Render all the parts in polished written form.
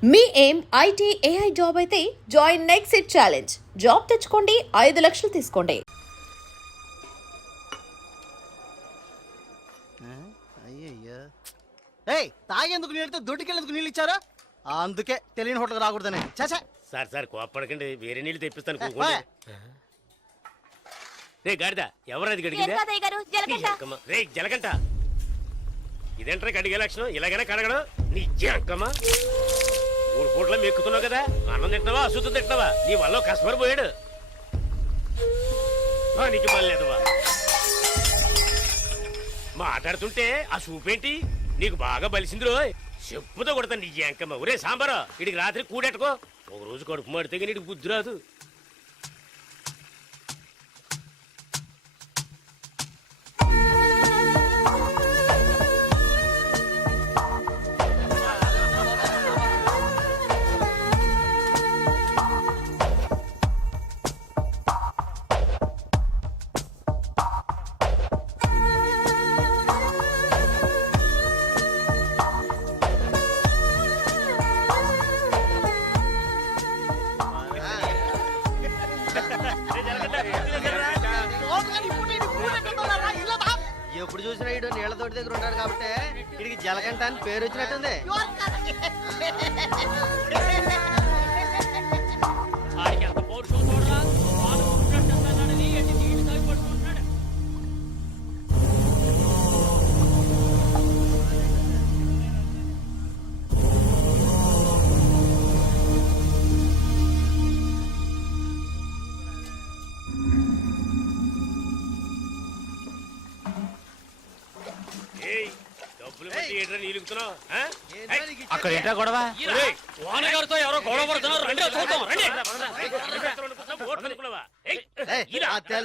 మీ ఏం IT AI job అయితే join next it challenge. Job తెచ్చుకోండి, 5 లక్షలు తీసుకోండి. అయ్యయ్యో తాగేందుకు నీళ్ళతో దొడ్డుకెళ్ళేందుకు నీళ్ళు ఇచ్చారా? అందుకే తెలియని హోటల్కి రాకూడదని. చాచా సార్ కోప్పడకండి, వేరే నీళ్ళు తెప్పిస్తాను. కూకోండి. రే గాడిద, ఎవరది గడిగిందా? రే జలగంట, ఇదేంట్రా కడిగే లక్షణం? ఇలాగైనా కడగడం నీ అక్కమ్మా. 3 పూట్ల మెక్కుతున్నావు కదా, అన్నం తింటున్నావా అశుద్ధం తింటున్నావా? నీ వల్ల కస్టమర్ పోయాడు. నీకు మళ్ళేదవా మాట్లాడుతుంటే ఆ సూపేంటి నీకు బాగా బలిసింది రోయ్. చెప్పుతో కొడతాను నీ అంకమ్మ. ఒరే సాంబారా, ఇడికి రాత్రి కూడెట్టుకో. ఒక రోజు కడుపు మాడితే నీకు బుద్ధి రాదు. ఎప్పుడు చూసినా ఇడు నీళ్ల తోటి దగ్గర ఉంటాడు కాబట్టి ఇడికి జలకంట అని పేరు వచ్చినట్టుంది. అక్కడ ఏంటా గొడవ? వానగారితో ఎవరో గొడవ పడుతున్నారు. తెలుసా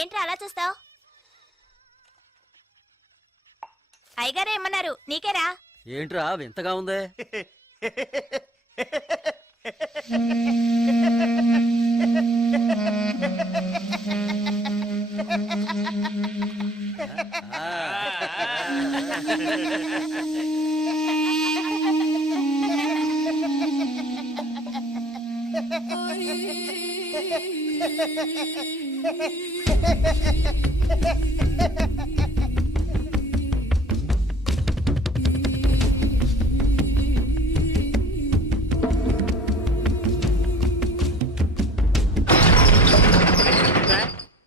ఏంట్రా అలా చూస్తావు? అయ్యగారే ఏమన్నారు? నీకేరా? ఏంట్రా వింతగా ఉంది?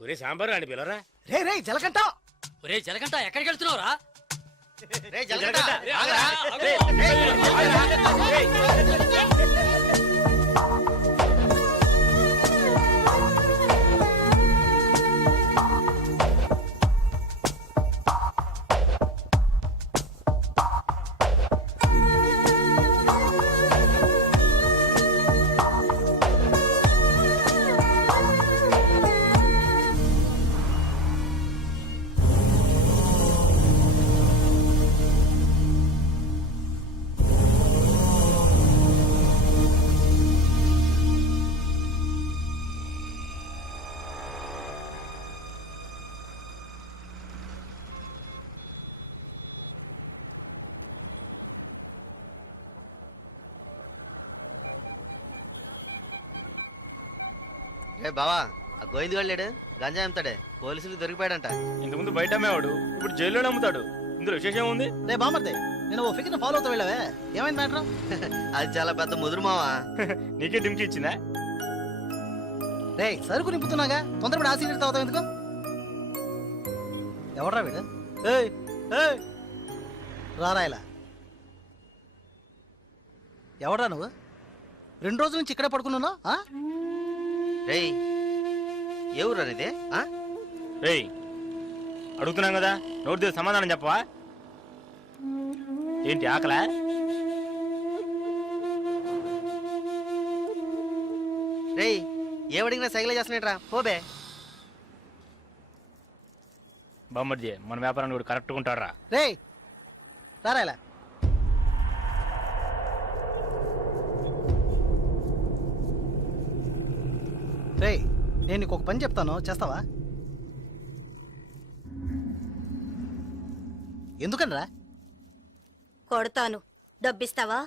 ఒరే సాంబారు అని పిలరా. రే జలకంట, ఒరే జలగంట ఎక్కడికి వెళ్తున్నావురా? రే జలకంట. రే బావా ఆ గోవింద్ గారు లేడు గంజా అమ్ముతాడే పోలీసులు దొరికిపోయాడంట. ఇంతకుముందు బయట అమ్మేవాడు ఇప్పుడు జైల్లోనే అమ్ముతాడు. ఇందులో విశేషం ఉంది. రే బామర్దే నేను ఓ ఫిగర్ని ఫాలో అవుతా వెళ్ళావే ఏమైంది మ్యాటర్? అది చాలా పెద్ద ముదురు మావా. నీకే డింకి ఇచ్చిందా? రే సరుకు నింపుతున్నాగా తొందరపడి ఆ సీనియర్ తాగుతావు ఎందుకు? ఎవడ్రా వీడు? ఏయ్ ఏయ్ రారా ఇలా. ఎవడ్రా నువ్వు? 2 రోజుల నుంచి ఇక్కడే పడుకున్నావు? రేయ్ ఏ ఊరు అనేది? రేయ్ అడుగుతున్నాం కదా, నోటి దగ్గర సమాధానం చెప్పవా? ఏంటి ఆకలా? రేయ్ ఏమడిగినా సైకిల్ చేస్తున్నాడ్రా పోబే. బామ్మర్జీ మన వ్యాపారాన్ని కూడా కరెక్ట్గా ఉంటాడు. రే రారా ఇలా. రే నేను నీకు ఒక పని చెప్తాను, చేస్తావా? ఎందుకనరా? కొడతాను, డబ్బిస్తావా?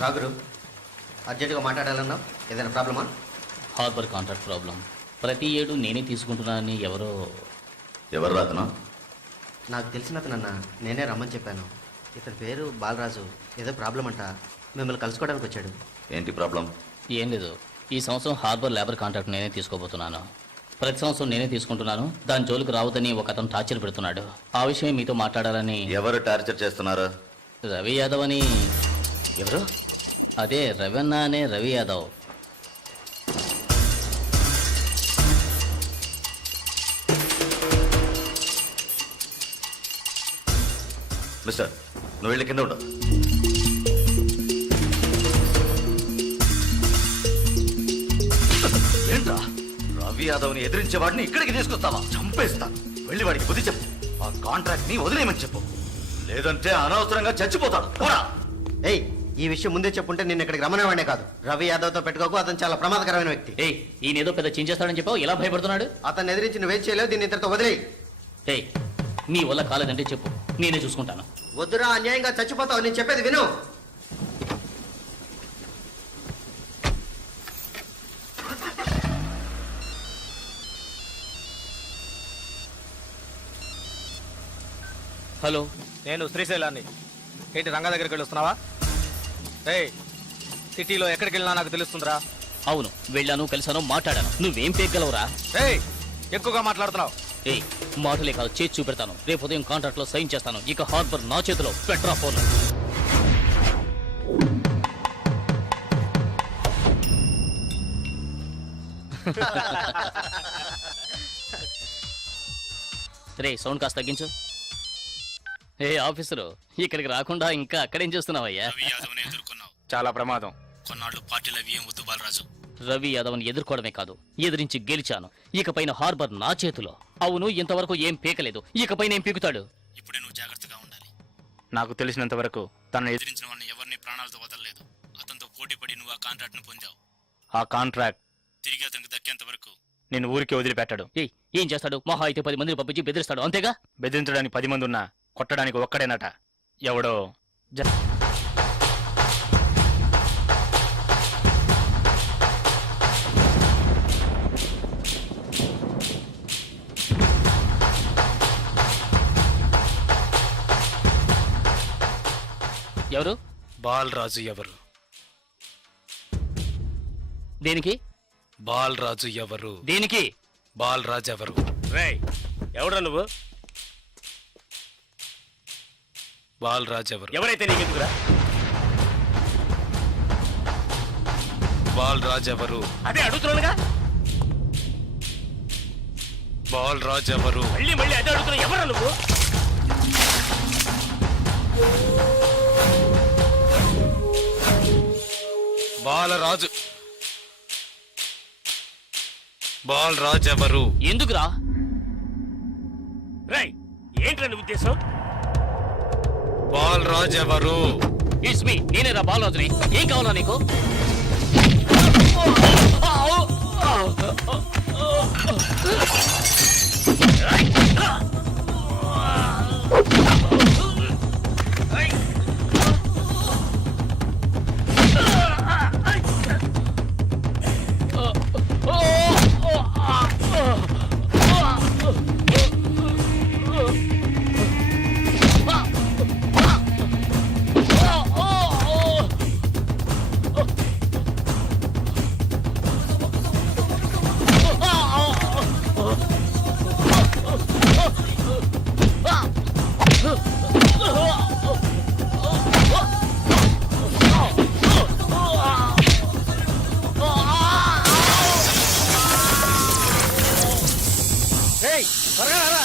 రాగురు అర్జెంటుగా మాట్లాడాలన్నావు, ఏదైనా ప్రాబ్లమా? Harbour contract problem. ప్రతి ఏడు నేనే తీసుకుంటున్నానని ఎవరు రాతనా? నాకు తెలిసిన అతనన్నా, నేనే రమ్మని చెప్పాను. ఇతని పేరు బాలరాజు. ఏదో ప్రాబ్లం అంట, మిమ్మల్ని కలుసుకోవడానికి వచ్చాడు. ఏంటి ప్రాబ్లం? ఏం లేదు, ఈ సంవత్సరం హార్బర్ లేబర్ కాంట్రాక్ట్ నేనే తీసుకోబోతున్నాను. ప్రతి సంవత్సరం నేనే తీసుకుంటున్నాను. దాని జోలికి రావద్దని ఒక అతను టార్చర్ పెడుతున్నాడు. ఆ విషయం మీతో మాట్లాడాలని. ఎవరు టార్చర్ చేస్తున్నారు? రవి యాదవ్ అని. ఎవరు? అదే రవణ అనే రవి యాదవ్. మిస్టర్, నువ్వు వెళ్ళి కింద ఉండవు. ఏంట్రా, రవి యాదవ్ని ఎదిరించే వాడిని ఇక్కడికి తీసుకొస్తావా? చంపేస్తాను. వెళ్ళి వాడికి బుద్ధి చెప్పు. ఆ కాంట్రాక్ట్ ని వదిలేయమని చెప్పు, లేదంటే అనవసరంగా చచ్చిపోతాడు. పోరా. ఏయ్ ఈ విషయం ముందే చెప్పుంటే నేను ఇక్కడికి రమ్మనేవాడే కాదు. రవి యాదవ్తో పెట్టుకోకు, అతను చాలా ప్రమాదకరమైన వ్యక్తి. ఏయ్ ఈయన ఏదో పెద్ద చించేస్తాడని చెప్పావు, ఎలా భయపడుతున్నాడు? అతన్ని ఎదిరించి నువ్వేం చేయలేవు, దీన్ని ఇతరుతో వదిలేయి. ఏయ్ నీ వల్ల కాలేదంటే చెప్పు, నేనే చూసుకుంటాను. వద్దురా, అన్యాయంగా చచ్చిపోతావు. నేను చెప్పేది విను. హలో, నేను శ్రీశైలాన్ని. ఏంటి రంగా దగ్గరికి వెళ్ళొస్తున్నావా? ఏయ్ సిటీలో ఎక్కడికి వెళ్ళినా నాకు తెలుస్తుందిరా. అవును వెళ్ళాను, కలిసాను, మాట్లాడాను. నువ్వేం పేగలవురా? ఏయ్ ఎక్కువగా మాట్లాడుతున్నావు. ఏయ్ మాటలే కాదు, చేసి చూపెడతాను. రేపు ఉదయం కాంట్రాక్ట్ లో సైన్ చేస్తాను. ఇక హార్బర్ నా చేతిలో. Petra phone. రే సౌండ్ కాస్త తగ్గించు. ఏ ఆఫీసరు, ఇక్కడికి రాకుండా ఇంకా అక్కడేం చేస్తున్నావయ్యా? చాలా ప్రమాదం. కొన్నాళ్ళు పార్టీలు అవి ఏం వద్దు బాలరాజు. రవి యాదవ్ని ఎదుర్కోవడమే కాదు, ఎదిరించి గెలిచాను. ఇకపైన హార్బర్ నా చేతిలో. అవును, ఇంతవరకు ఏం పీకలేదు, ఇకపైన ఏం పీకుతాడు? ఇప్పుడే నువ్వు జాగ్రత్తగా ఉండాలి. నాకు తెలిసినంత వరకు తనను ఎదిరించిన వాడిని ఎవరిని ప్రాణాలతో వదలలేదు. అతనితో పోటీ పడి నువ్వు ఆ కాంట్రాక్ట్ ను పొందావు. ఆ కాంట్రాక్ట్ తిరిగి అతనికి దక్కేంత వరకు నేను ఊరికి వదిలిపెట్టాడు. ఏం చేస్తాడు? మహా అయితే 10 మందిని పంపించి బెదిరిస్తాడు, అంతేగా? బెదిరించడానికి 10 మంది ఉన్నా కొట్టడానికి ఒక్కడేనట. ఎవడో ఎవరు? బాలరాజు ఎవరు? దేనికి? బాలరాజు ఎవరు? దేనికి? బాలరాజు ఎవరు? రేయ్ ఎవడ్రా నువ్వు? బాలరాజు ఎవరు? ఎవరైతే నీకెందుకురా? బాలరాజు ఎవరు? అదే అడుగుతున్నానుగా. బాలరాజు ఎవరు? మళ్ళీ మళ్ళీ అదే అడుగుతున్నా. ఎవరా నువ్వు? బాలరాజు. బాలరాజు ఎవరు? ఎందుకురా? రేయ్ ఏంట్రా నీ ఉద్దేశం? బాలరాజు ఎవరు? ఇట్స్ మీ, నేనేరా బాలరాజుని. ఏం కావాలా నీకు? ఏయ్ త్వరగా రారా.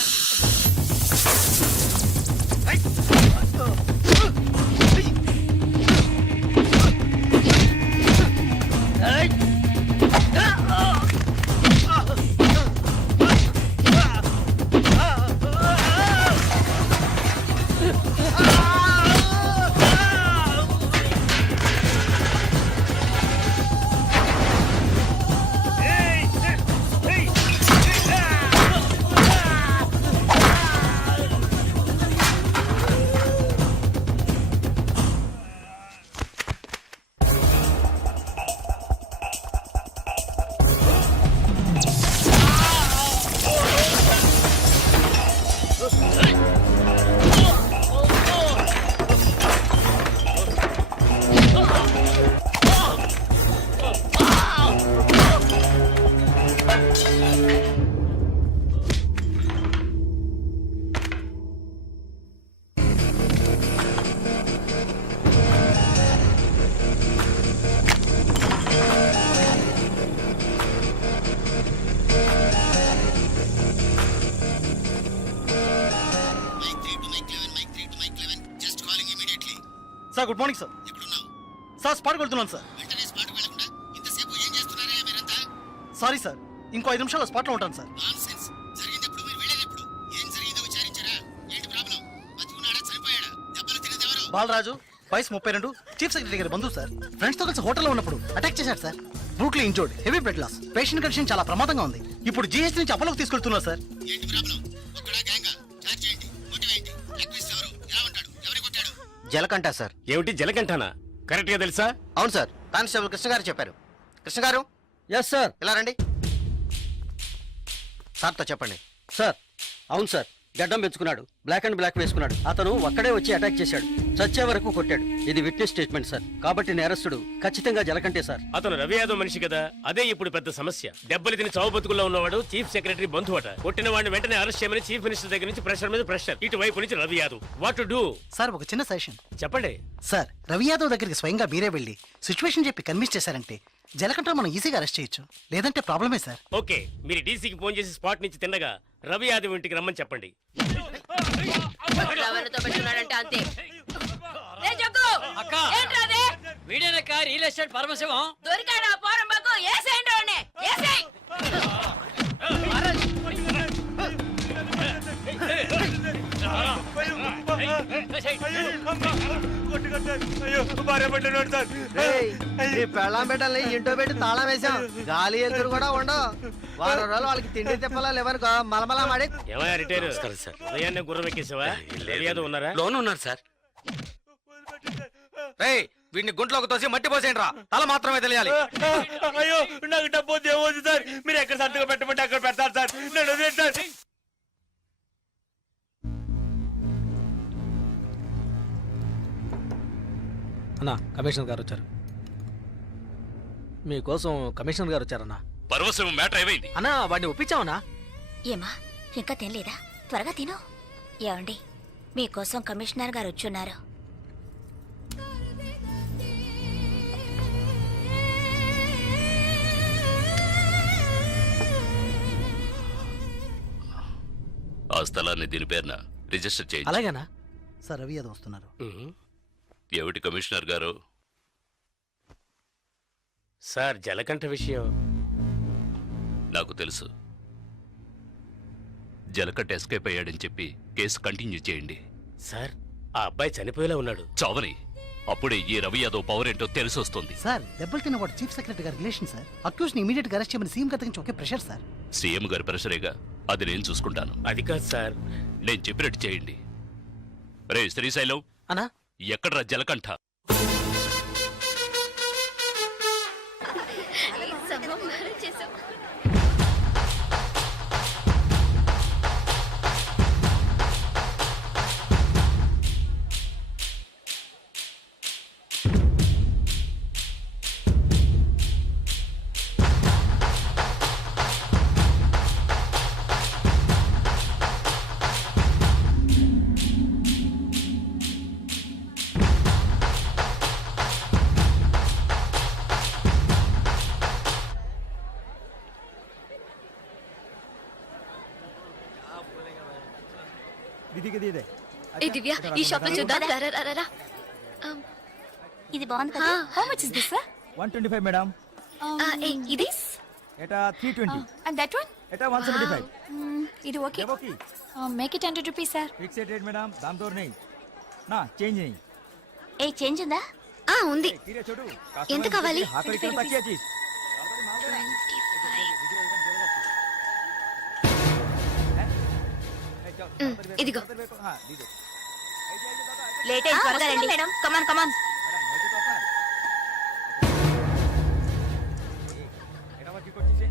Sir good morning sir. Sir స్పాట్కి వెళ్తున్నాను సార్. సారీ సార్, ఇంకో 5 నిమిషాల్లో స్పాట్లో ఉంటాను సార్. బాలరాజు వయసు 32, చీఫ్ సెక్రటరీ గారి బంధువు సార్. ఫ్రెండ్స్ తో కలిసి హోటల్లో ఉన్నప్పుడు అటాక్ చేశారు sir. Brutally injured, heavy blood loss, patient condition చాలా ప్రమాదంగా ఉంది. ఇప్పుడు జీహెచ్ నుంచి అపోలోకి తీసుకెళ్తున్నారు సార్. జలకంట సార్. ఏమిటి జలకంటానా? కరెక్ట్ గా తెలుసా? అవును సార్, కానిస్టేబుల్ కృష్ణ గారు చెప్పారు. కృష్ణ గారు ఎస్ సార్. ఇలా రండి. సార్తో చెప్పండి. సార్ అవును సార్, గడ్డం పెంచుకున్నాడు, బ్లాక్ అండ్ బ్లాక్ వేసుకున్నాడు. అతను ఒక్కడే వచ్చి అటాక్ చేశాడు, చచ్చే వరకు కొట్టాడు. ఇది విట్నెస్ స్టేట్మెంట్ సార్, కాబట్టి నేరస్తుడు ఖచ్చితంగా జలకంటే సార్. అతను రవి యాదవ్ మనిషి కదా, అదే ఇప్పుడు పెద్ద సమస్య. దెబ్బలు తిని చావు బతుకుల్లో ఉన్నవాడు చీఫ్ సెక్రటరీ బంధువు అట. కొట్టిన వాడిని వెంటనే అరెస్ట్ చేయమని చీఫ్ మినిస్టర్ దగ్గర నుంచి ప్రెషర్ మీద ప్రెషర్. ఇటువైపు నుంచి Ravi Yadav. What to do? Sir ఒక చిన్న సజెషన్ చెప్పండి. సార్. రవి యాదవ్ దగ్గరికి స్వయంగా మీరే వెళ్ళి సిచ్యువేషన్ చెప్పి కన్విన్స్ చేశారంటే జలకంట మనం ఈజీగా అరెస్ట్ చేయొచ్చు. లేదంటే ప్రాబ్లమే సార్. ఓకే, మీరు డీసీకి ఫోన్ చేసి స్పాట్ నుంచి తిన్నగా రవి యాదవ్ ఇంటికి రమ్మని చెప్పండి. అంతే. వీడేనక్క రియల్ ఎస్టేట్ పరమశివం. దొరికాడా పోరంబాకు? ఏసేయండి వాడిని, ఏసేయ్. పెళ్ళాం పెట్టాలి, ఇంటో పెట్టి తాళం వేసాం. గాలి ఎదురు కూడా ఉండవు. వారం రోజులు వాళ్ళకి తిండి తిప్పలా లేవనుకో మలమలా మాడి. ఏమయ్యా రిటైర్ సార్, ఉదయాన్నే గుర్రం ఎక్కేసావా? రవి యాదవ్ ఉన్నారా? లోన్ ఉన్నారు సార్. రేయ్ వీడిని గుంట్లోకి తోసి మట్టి పోసేయండి రా, తల మాత్రమే తెలియాలి. అయ్యో నాకు డబ్బు దేవద్దు సార్, మీరు ఎక్కడ సంతకం పెట్టమంటే అక్కడ పెడతారు సార్. నేను వదిలేను సార్. కమిషనర్ గారు వచ్చారు. మీకోసం కమిషనర్ గారు వచ్చారన్నా. పర్వసం మ్యాటర్ ఏమైంది? అన్నా వాడిని ఒప్పించావునా? ఏమా ఇంకా తినలేదా? త్వరగా తిను. ఏమండి మీకోసం కమిషనర్ గారు వచ్చున్నారు. ఆ స్థలాన్ని దీని పేరున రిజిస్టర్ చేయండి. అలాగేనా? సార్ రవి యాదవ్ వస్తున్నారు. ఏమిటి కమిషనర్ గారు? సార్ జలకంఠ విషయం నాకు తెలుసు. జలకట్ ఎస్కేప్ అయ్యాడని చెప్పి కేసు కంటిన్యూ చేయండి. సార్ ఆ అబ్బాయి చనిపోయేలా ఉన్నాడు. చావని అప్పుడే ఈ రవి యాదవ్ పవర్ ఏంటో తెలిసి వస్తుంది. సార్ దెబ్బలు తిన్నవాడు చీఫ్ సెక్రటరీ గారి రిలేషన్ సార్. అక్యూజ్ ని ఇమీడియట్ గా అరెస్ట్ చేయమని సీఎం గారి ఒకే ప్రెషర్ సార్. సీఎం గారి ప్రెషరేగా, అది నేను చూసుకుంటాను. అది కాదు సార్. నేను చెప్పినట్టు చేయండి. రే శ్రీశైలం, అన్నా ఎక్కడ్రా జలకంఠ? ఏ దివ్య, ఈ షాప్ లో చూద్దాం. రా, రా, రా, రా. ఇది బాగుంది కదా? How much is this sir? 125 madam. ఇది ఎటా 320. And that one? ఎటా 175. ఇది okay. Okay make it 100 rupees sir. Fixed rate madam, దామ్ దోర్ नहीं నా చేంజ్ नहीं. ఏ చేంజ్ ఉందా? ఉంది. తీరే చూడు. ఎంత కావాలి? హాకరి కిలో తక్కువ చీజ్. ఇదిగో. हां दीजिए. లేట్ అయ్యి త్వరగా రండి మేడం. కమాన్ కమాన్. ఎటా వచ్చి కొట్టిసే.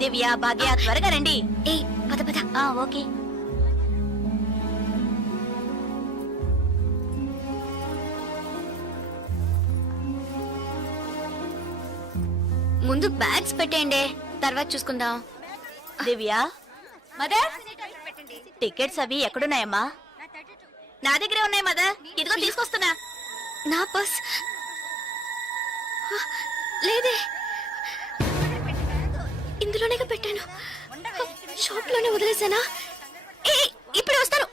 దివ్య, భాగ్య త్వరగా రండి. ఏ పద పద. ఓకే. ముందు బ్యాగ్స్ పెట్టేయండి, తర్వాత చూసుకుందాం. దివ్య, మదర్ టికెట్స్ అవి ఎక్కడున్నాయమ్మా? నా దగ్గరే ఉన్నాయి మదర్. ఇదిగో తీసుకొస్తున్నా. నా పర్స్ లేదే. ఇందులోనే పెట్టాను. షాప్ లోనే వదిలేసానా? ఇప్పుడు వస్తాను.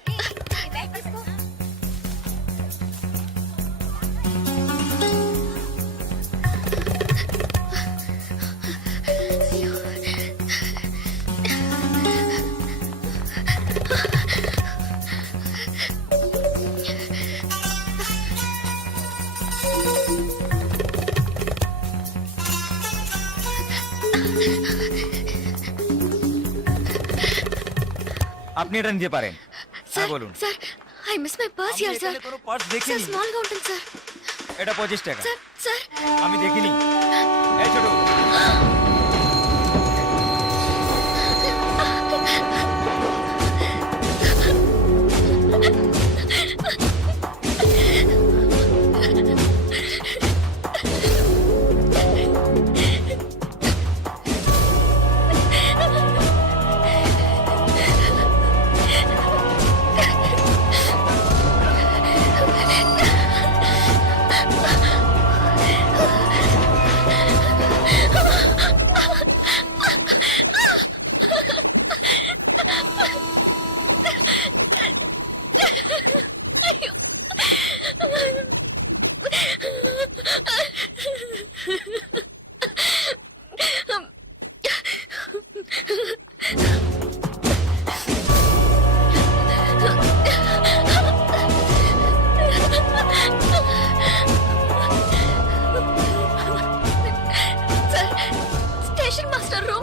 আপনি এটা নিতে পারেন। হ্যাঁ বলুন। Sir, I miss my purse here, sir. কোনো পার্স স্যার, দেখিনি। স্মল గా ఉంటుంది సార్. এটা 25 টাকা। Sir, sir. আমি দেখিনি। এই ছোট।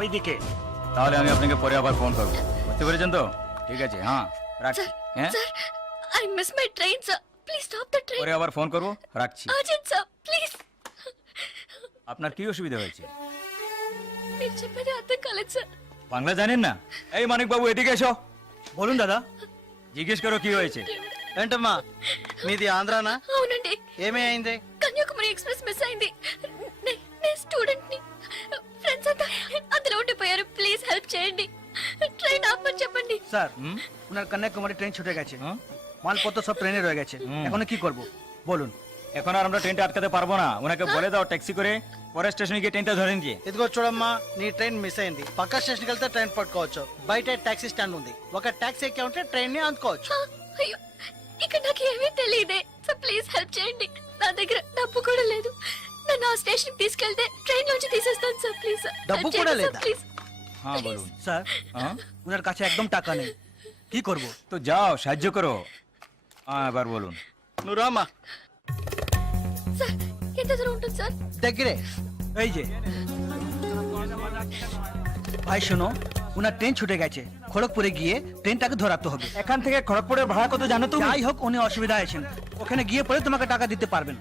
ওইদিকে। তাহলে আমি আপনাকে পরে আবার ফোন করব। বুঝতে পেরেছেন তো? ঠিক আছে, হ্যাঁ রাখছি। হ্যাঁ Sir, I miss my train, sir. Please stop the train. পরে আবার ফোন করব, রাখছি। Urgent, sir. Please. আপনার কি অসুবিধা হয়েছে? మీరు చెప్పేది అర్థం కాలేదు సార్. বাংলা জানেন না? এই মানিক বাবু এদিকে এসো। বলুন দাদা। জিজ্ঞেস করো কি হয়েছে। ఏంటమ్మా మీది ఆంధ్రానా? అవునండి, ఏమీ అయింది? కన్యాకుమారి ఎక్స్ప్రెస్ మిస్ అయింది. నేను స్టూడెంట్ ని, ఫ్రెండ్స్ అంతా అందులో ఉండిపోయారు. ప్లీజ్ హెల్ప్ చేయండి. ট্রেন আপনি చెప్పండి। স্যার ওনার কন্যাকুমারী ট্রেন ছুটে গেছে, মালপত্র সব ট্রেনে রয়ে গেছে, এখন কি করব বলুন? এখন আর আমরা ট্রেনটা আটকাতে পারবো না, ওনাকে বলে দাও ট্যাক্সি করে পরে స్టేషన్ গিয়ে ట్రైన్টা ধরে নিয়ে। ఇదిగో చూడమ్మా, నీ ట్రైన్ మిస్ అయింది. పక్క స్టేషన్కి వెళ్తే ట్రైన్ పట్టుకోవచ్చు, బయట టాక్సీ స్టాండ్ ఉంది, ఒక టాక్సీ ఎక్కి ఉంటే ట్రైన్ ని అందుకోవచ్చు. అయ్యో, ఇక్కడ నాకు ఏమీ తెలియదే. సో ప్లీజ్ హెల్ప్ చేయండి. నా దగ్గర డబ్బు కూడా లేదు. నన్ను ఆ స్టేషన్ తీసుకెళ్తే ట్రైన్ నుంచి తీసేస్తాను సార్. ప్లీజ్ సార్, డబ్బు కూడా లేదా? ప్లీజ్। হ্যাঁ বলুন। স্যার ওনার কাছে একদম টাকা নেই, কি করব? তো যাও সাহায্য করো। হ্যাঁ এবার বলুন। నువ్వు రామా। సార్ ఎంత దూరం ఉంటుంది సార్? దగ్గరే, এই যে ভাই শোনো, ওনার ট্রেন ছুটে গেছে, খড়গপুরে গিয়ে ট্রেনটাকে ধরাতে হবে। এখান থেকে খড়গপুরের ভাড়া কত জানো তুমি? যাই হোক, উনি অসুবিধা আছেন, ওখানে গিয়ে পরে তোমাকে টাকা দিতে পারবেন।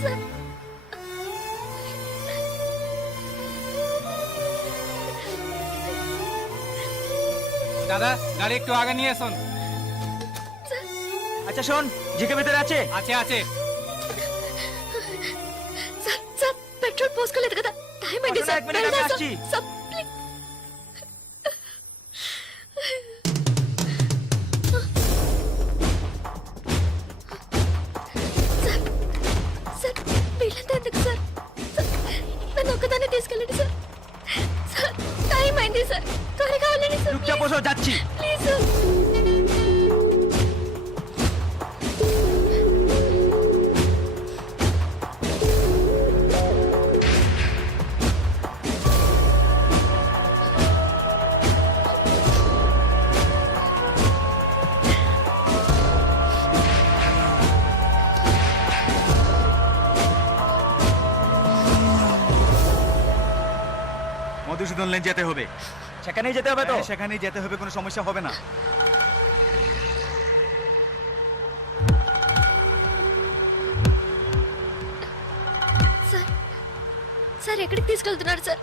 సార్ দাদা গাড়ি একটু আগে নিয়ে আসুন। আচ্ছা শোন, জিকে ভিতরে আছে? আছে আছে। సార్ సార్ పెట్రోల్ పోసుకోలేదు కదా, టైం అయింది వస్తున్నా, సార్. এক మినిట్, వెళ్దాం আমি సార్. আসছি। Sir, please. సార్ సార్ వీళ్ళంతా ఎందుకు సార్? సార్, నన్ను ఒక్కదాన్ని తీసుకెళ్ళండి సార్. సార్ టైం అయింది సార్, త్వరగా వెళ్ళండి సార్. চুপচাপ বসো, যাচ্ছি। Please sir. মধুসূদন লেন যেতে হবে। সেখানেই যেতে হবে তো? সেখানেই যেতে হবে, কোনো সমস্যা হবে না। సార్ సార్ ఎక్కడికి తీసుకెళ్తున్నారు సార్?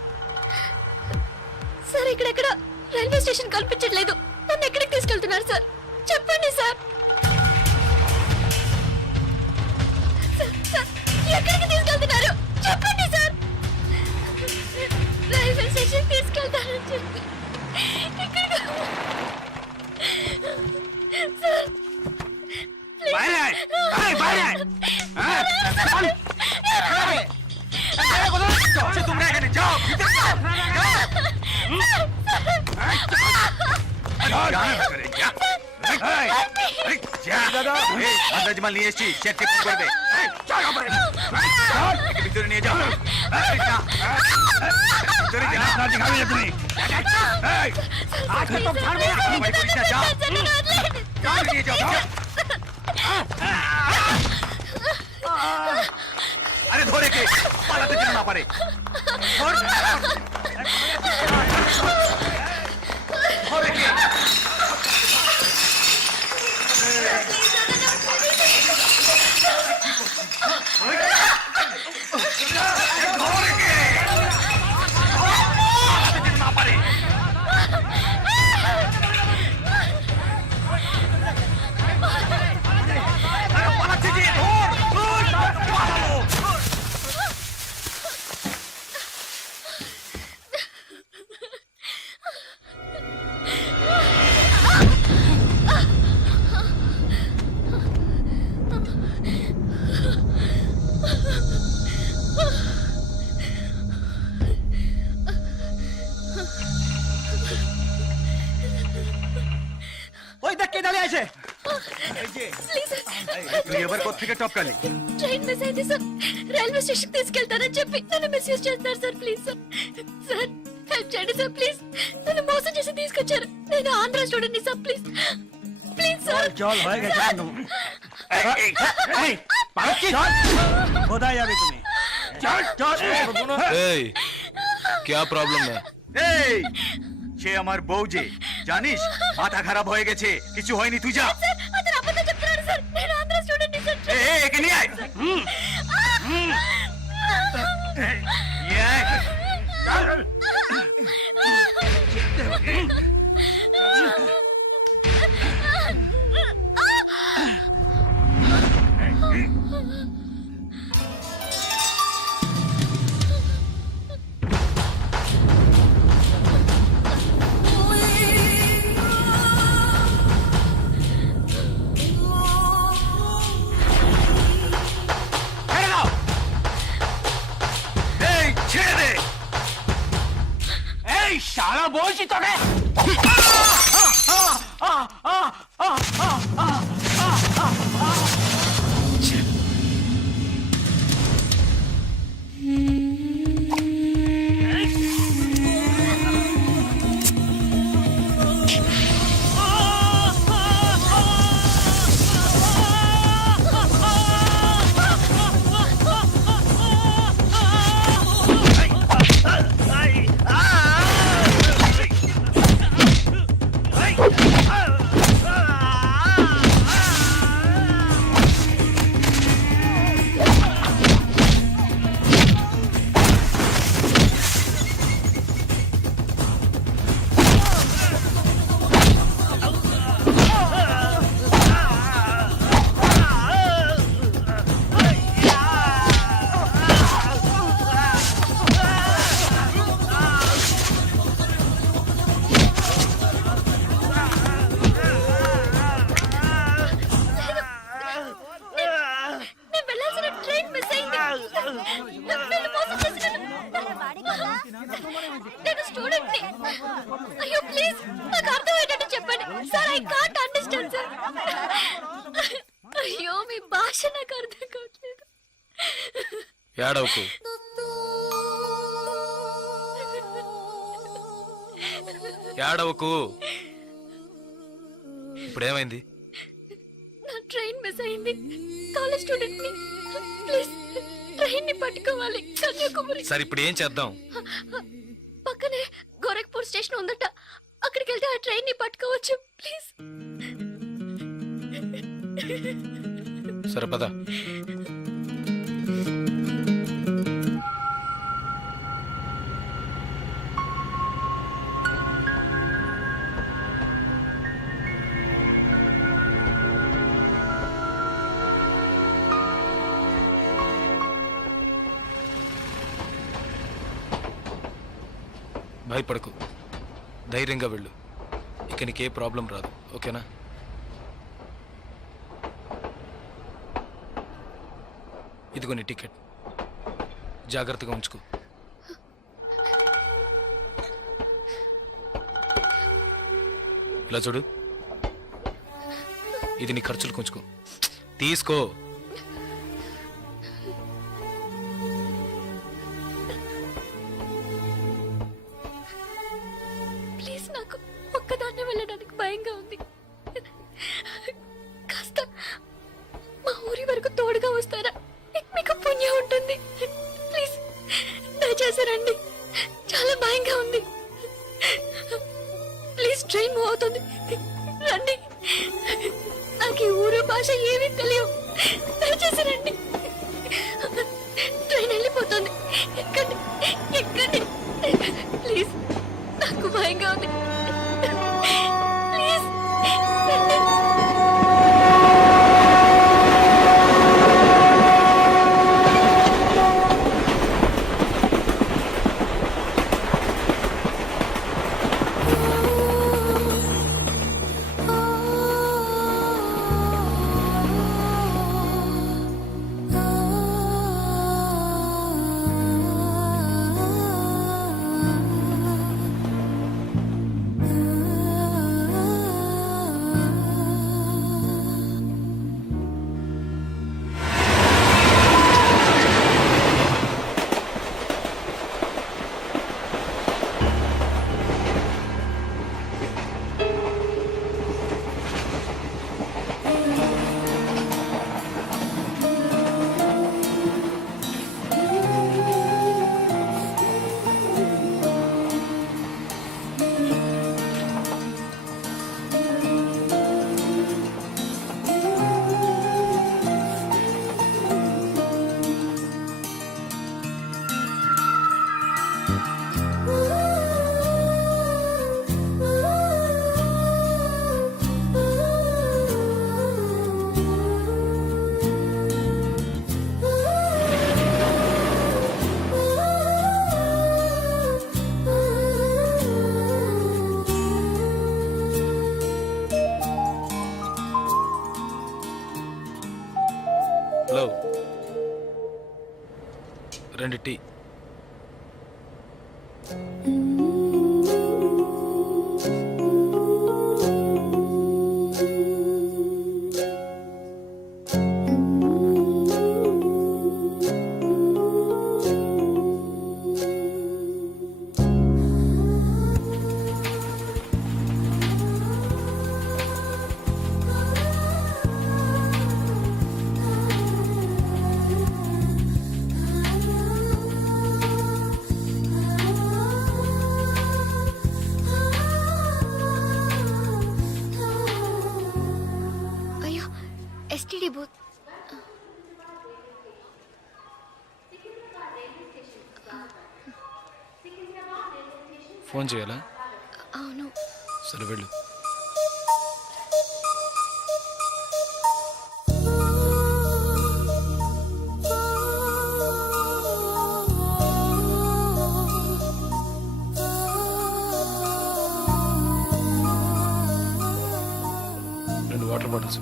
సార్ ఇక్కడెక్కడ రైల్వే స్టేషన్ కనిపించట్లేదు. నన్ను ఎక్కడికి తీసుకెళ్తున్నారు సార్? చెప్పండి సార్. సార్, సార్, ఎక్కడికి తీసుకెళ్తున్నారు? చెప్పండి సార్. రైల్వే స్టేషన్ తీసుకెళ్తానని చెప్పి ఇక్కడికి సార్ বাইরে আয়, আয়, বাইরে আয়। হ্যাঁ, চল। এই, কোথায় যাচ্ছ? আচ্ছা, তোমরা এখানে যাও, ভিতরে যাও, যাও। এই, চল। যা, ভিতরে যা। এই, এই, যা। এই, আন্দাজমাল নিয়ে এসেছি, চেক ফোন করবে। এই, চল, ওপরে। এই, চল, একে ভিতরে নিয়ে যাও। এই, যা। ভিতরে যা। না, দেখাবি না তুমি। এই, আজ তো ছাড়বো না। তুমি করিস না, যাও। চল, নিয়ে যাও, যাও। আরে ধরে কে পালাতে যেন না পারে। ধর। ধরে কে? ধরে কে? পালাতে যেন না পারে। আরে পালাচ্ছে যে, ধর, ধর, পালালো। ওই দেখ কে দাঁড়িয়ে আছে। এই যে, ప్లీజ్ సార్. তুই এবার কোত্থেকে টপকালি? ట్రైన్ మిస్ అయింది సార్. రైల్వే స్టేషన్ తీసుకెళ్తానని చెప్పి నన్ను మిస్యూజ్ చేస్తున్నారు sir. Please sir. Sir help చేయండి సార్ ప్లీజ్. నన్ను మోసం చేసి తీసుకొచ్చారు. నేను Andhra student sir please please sir. क्या प्रॉब्लम है? সে আমার বউ যে জানিস মাথা খারাপ হয়ে গেছে কিছু হয়নি তুই যা సార్ అతను అబద్ధం చెప్తున్నాడు సార్. నేను ఆంధ్ర స్టూడెంట్ సార్. একে নিয়ে আয় নিয়ে আয়। ছেড়ে দাও। এই ছেড়ে দে। এই শালা বলছি তোকে। నేను వెళ్ళాల్సిన ట్రైన్ మిస్ అయింది. వీళ్ళు మోసం చేసి నేను స్టూడెంట్ ని. అయ్యో ప్లీజ్ నాకు అర్థమయ్యేటట్టు చెప్పండి sir. I can't understand sir. అయ్యో మీ భాష నాకు అర్థం కావట్లేదు. ఏడవకు ఏడవకు ఇప్పుడేమైంది? నా ట్రైన్ మిస్ అయింది. కాలేజ్ స్టూడెంట్ ని. ప్లీజ్ ట్రైన్ ని పట్టుకోవాలి కన్యాకుమారి. సరే ఇప్పుడు ఏం చేద్దాం? పక్కనే గోరఖ్పూర్ స్టేషన్ ఉందట. అక్కడికి వెళ్తే ఆ ట్రైన్ ని పట్టుకోవచ్చు ప్లీజ్. సరే పద. భయపడకు, ధైర్యంగా వెళ్ళు. ఇక నీకే ప్రాబ్లం రాదు, ఓకేనా? ఇదిగో నీ టికెట్, జాగ్రత్తగా ఉంచుకో. ఇలా చూడు, ఇది నీ ఖర్చులు కొంచుకో, తీసుకో. ప్లీజ్ నాకు ఒక్కదాన్నే వెళ్ళడానికి భయంగా ఉంది. కాస్త మా ఊరి వరకు తోడుగా వస్తారా? మీకు పుణ్యం ఉంటుంది. ప్లీజ్ దయచేసి రండి. చాలా భయంగా ఉంది. ప్లీజ్ ట్రైన్ మూవ్ అవుతుంది, రండి. నాకు ఈ ఊరు భాష ఏమీ తెలియవు. దయచేసి రండి. ట్రైన్ వెళ్ళిపోతుంది. ఎక్కండి ఎక్కండి ప్లీజ్. నాకు భయంగా ఉంది. ప్లీజ్ రండి. Hello, 2 tea. అయ్యో, ఎస్టీడీ బూత్. ఫోన్ చేయాలా? అవును. సరే వెళ్ళు. రెండు వాటర్ బాటిల్స్.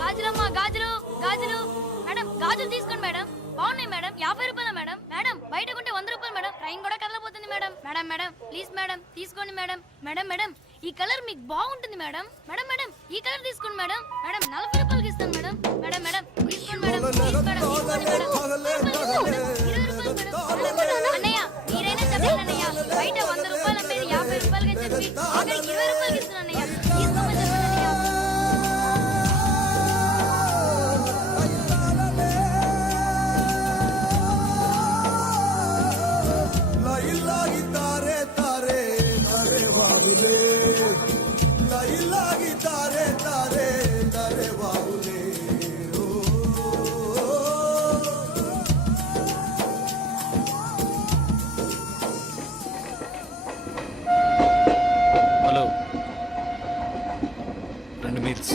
గాజులమ్మా, గాజులు గాజులు. మేడం, గాజులు తీసుకోండి మేడం. బాగున్నాయి మేడం. 50 రూపాయలు మేడం. మేడం, బయట కొంటే 100 రూపాయలు మేడం. ట్రైన్ కూడా కదలబోతుంది madam. Madam madam please madam, తీసుకోండి మేడం. మేడం మేడం, ఈ కలర్ మీకు బాగుంటుంది మేడం. మేడం మేడం, ఈ కలర్ తీసుకోండి మేడం. మేడం, 40 రూపాయలకి ఇస్తాను మేడం. మేడం మేడం, తీసుకోండి మేడం. ప్లీజ్ మేడం, తీసుకోండి మేడం. 20 రూపాయలు మేడం. అన్నయ్య, మీరైనా చెప్పండి అన్నయ్య. బయట 100 రూపాయలు అమ్మేది 50 రూపాయలకి చెప్పి ఆఖరికి 20 రూపాయలకి ఇస్తున్నాను అన్నయ్య. తీసుకోమని చెప్పండి అన్నయ్య. Hello, 2 meals.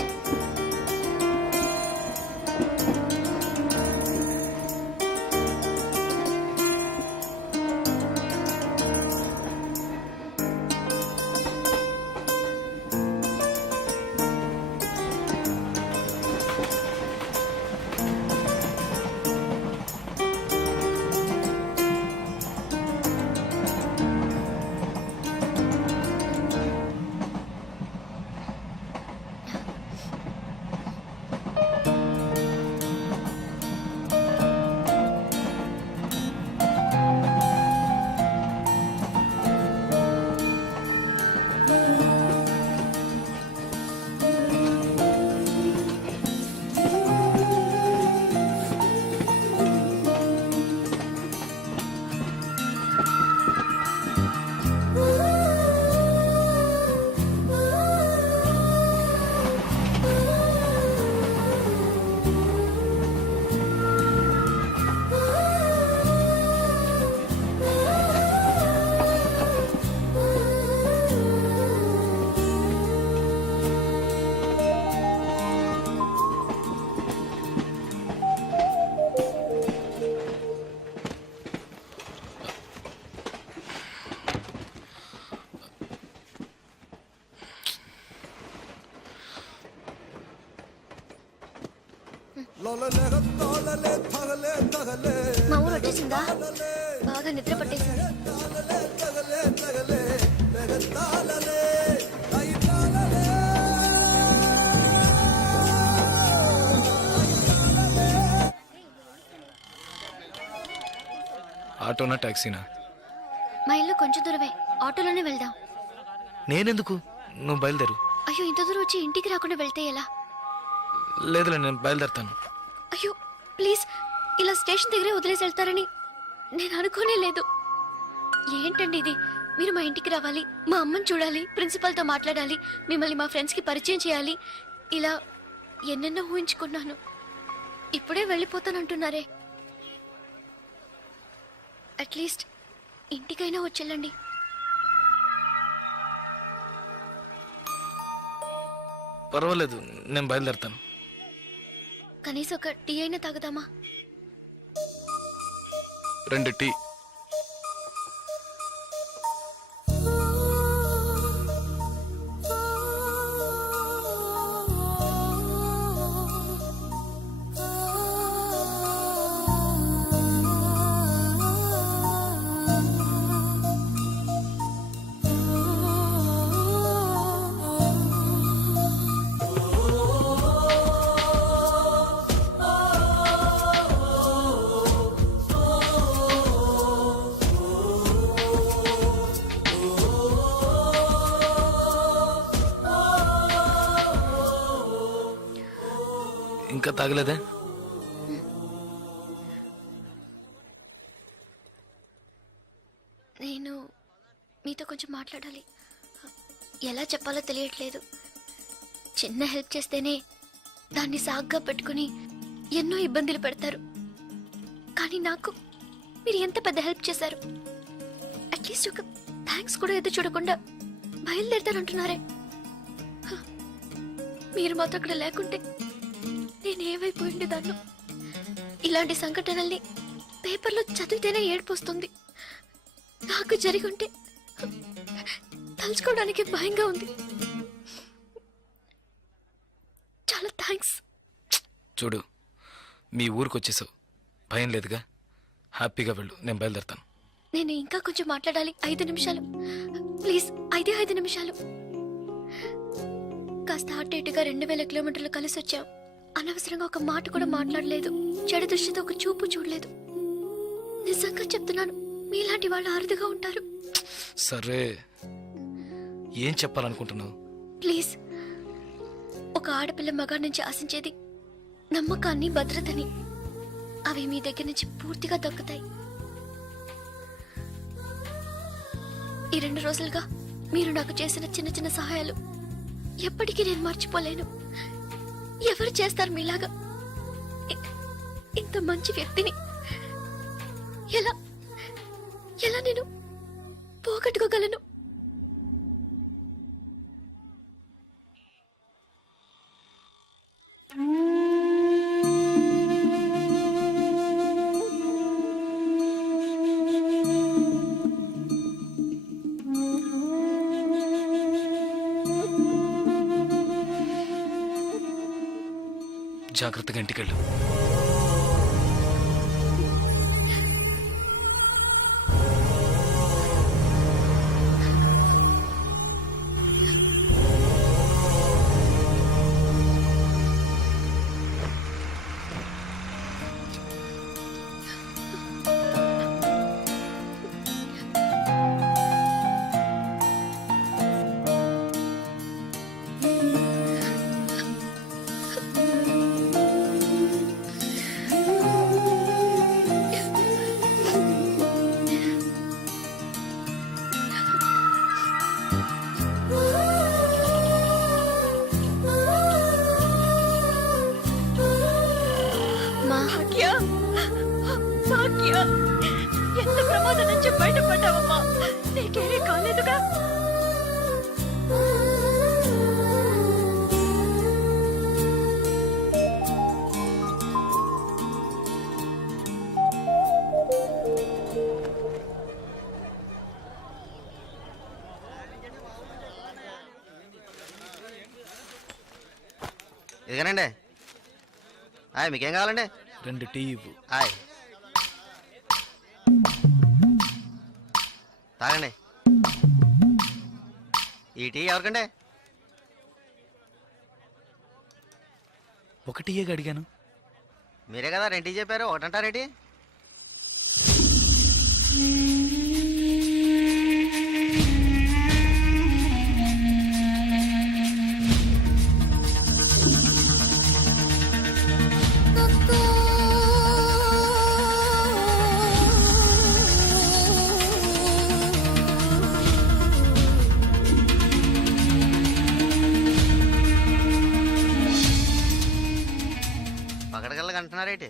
మా ఊరు వచ్చేసిందా? బాగా నిద్ర పట్టేసింది. ఆటోనా టాక్సీనా? మా ఇల్లు కొంచెం దూరమే, ఆటోలోనే వెళ్దాం. నేనెందుకు, నువ్వు బయలుదేరు. అయ్యో, ఇంత దూరం వచ్చి ఇంటికి రాకుండా వెళ్తే ఎలా? లేదులే, నేను బయలుదేరుతాను. అయ్యో ప్లీజ్, ఇలా స్టేషన్ దగ్గరే వదిలేసి వెళ్తారని నేను అనుకోనే లేదు. ఏంటండి ఇది? మీరు మా ఇంటికి రావాలి, మా అమ్మని చూడాలి, ప్రిన్సిపల్తో మాట్లాడాలి, మిమ్మల్ని మా ఫ్రెండ్స్కి పరిచయం చేయాలి, ఇలా ఎన్నెన్నో ఊహించుకున్నాను. ఇప్పుడే వెళ్ళిపోతానంటున్నారే. అట్లీస్ట్ ఇంటికైనా వచ్చేళ్ళండి. పర్వాలేదు, నేను బయలుదేరుతాను. కనీసం ఒక టీ అయినా తాగుదామా? 2 టీ. ఇంకా తాగలేదే? నేను మీతో కొంచెం మాట్లాడాలి. ఎలా చెప్పాలో తెలియట్లేదు. చిన్న హెల్ప్ చేస్తేనే దాన్ని సాగ్గా పెట్టుకుని ఎన్నో ఇబ్బందులు పెడతారు. కానీ నాకు మీరు ఎంత పెద్ద హెల్ప్ చేశారు. అట్లీస్ట్ ఒక థ్యాంక్స్ కూడా ఎదురు చూడకుండా బయలుదేరుతారంటున్నారే. హ, మీరు మాతో అక్కడ లేకుంటే నేను ఏమైపోయింది దాన్ని. ఇలాంటి సంఘటనల్ని పేపర్లో చదివితేనే ఏడుపు వస్తుంది. నాకు జరిగి ఉంటే తలుచుకోవడానికి భయంగా ఉంది. చాలా థ్యాంక్స్. చూడు, మీ ఊరికి వచ్చేసావు, భయం లేదుగా. హ్యాపీగా వెళ్ళు, నేను బయలుదేరుతాను. నేను ఇంకా కొంచెం మాట్లాడాలి. 5 నిమిషాలు ప్లీజ్. 5 నిమిషాలు. కాస్త అటు ఇటుగా 2000 కిలోమీటర్లు కలిసి వచ్చాం. అనవసరంగా ఒక మాట కూడా మాట్లాడలేదు. చెడు దృష్టితో ఒక చూపు చూడలేదు. నిజంగా చెప్తున్నాను, మీలాంటి వాళ్ళు అరుదుగా ఉంటారు. సరే, ఏం చెప్పాలనుకుంటున్నావు? ప్లీజ్. ఒక ఆడపిల్ల మగాడి నుంచి ఆశించేది నమ్మకాన్ని, భద్రతని. అవి మీ దగ్గర నుంచి పూర్తిగా దక్కుతాయి. ఈ 2 రోజులుగా మీరు నాకు చేసిన చిన్న చిన్న సహాయాలు ఎప్పటికీ నేను మర్చిపోలేను. ఎవరు చేస్తారు మీలాగా? ఇంత మంచి వ్యక్తిని ఎలా ఎలా నేను పోగొట్టుకోగలను? జాగ్రత్తగా ఇంటికెళ్ళు. ఎంత ప్రమాదం నుంచి బయటపడ్డావమ్మా? నీకేమీ కాలేదుగా? ఇదిగోనండి. మీకేం కావాలండి? 2 టీ ఇవ్వు. తాగండి. ఈ టీ ఎవరికండి? 1 టీయే అడిగాను. మీరే కదా 2 టీ చెప్పారు, ఒకటంటారేంటి? పకడగల్లగా అంటున్నారేంటి?